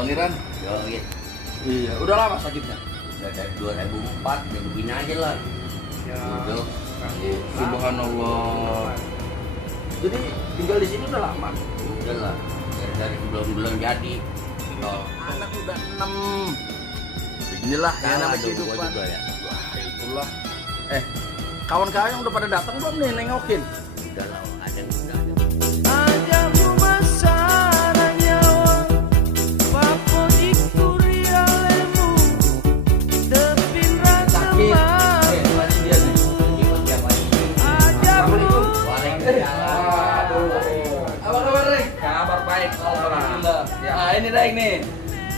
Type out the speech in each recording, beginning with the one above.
Bang Iran? Yo, iya. Iya, udah lama sakitnya? Udah dari 2004, udah begini aja lah. Ya. Gitu. Subhanallah. Jadi tinggal di sini udah lama. Udah lah. Dari belum jadi. Oh. Anak udah 6. Inilah ya Salah namanya dong, gua kehidupan. juga ya. Wah, itulah. Kawan-kawan yang udah pada datang belum nih nengokin? Udah lah, ada udah ada. Ajabu masara nyawa Papo ikurialemu Depin rasa Sakit. mati Masih dia nih. Ini tiap hari. Ajabu Waalaikumsalam. Apa kabar, Reng? Kabar baik, Alhamdulillah. Ya. Nah, ini Reng nih.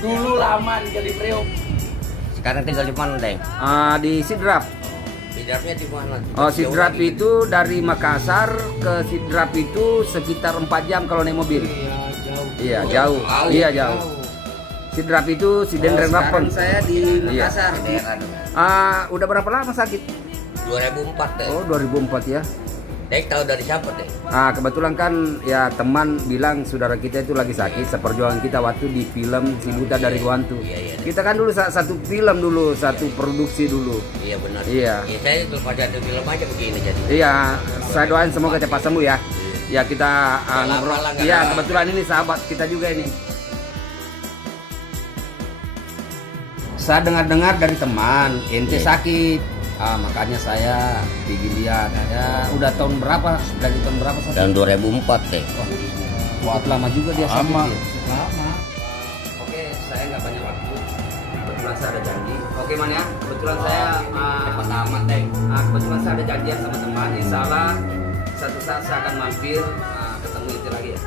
Dulu lama tinggal di Priok. Sekarang tinggal di mana, Deng? Di Sidrap. Sidrapnya di mana? Oh, Sidrap Jauh lagi. itu dari Makassar ke Sidrap itu sekitar 4 jam kalau naik mobil. Iya, jauh. Iya, jauh. Sidrap itu Sidendreng Rapon. saya di Iya. Makassar. Daerah dong. Udah berapa lama sakit? 2004 deh. Oh, 2004 ya. Deng tahu dari siapa, Deng? Kebetulan kan ya teman bilang saudara kita itu lagi sakit, seperjuangan kita waktu di film Si Buta dari Guantu. Iya. Kita kan dulu satu film dulu, satu produksi dulu. Iya benar. Iya. Ya, saya kalau pada ada film aja begini jadi. Iya, saya doain semoga cepat sembuh ya. Ya kita Nggak ngobrol. lama lah, nggak Iya, lama. kebetulan ini sahabat kita juga ini. Saya dengar-dengar dari teman, ente Iya. sakit. Makanya saya pergi lihat. Ya, udah tahun berapa? Dari tahun berapa sakit? Tahun 2004 deh. Wah, lama juga dia sakit. Lama. Ya. Oke, saya nggak banyak waktu. Kebetulan saya ada janji. Oke, man ya. Kebetulan saya Cepat amat, Deng. kebetulan saya ada janjian sama teman. Insya Allah satu saat saya akan mampir ketemu itu lagi ya.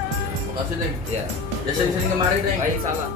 Makasih, Deng. Iya. Ya sering-sering kemari, Deng. Baik, insya Allah.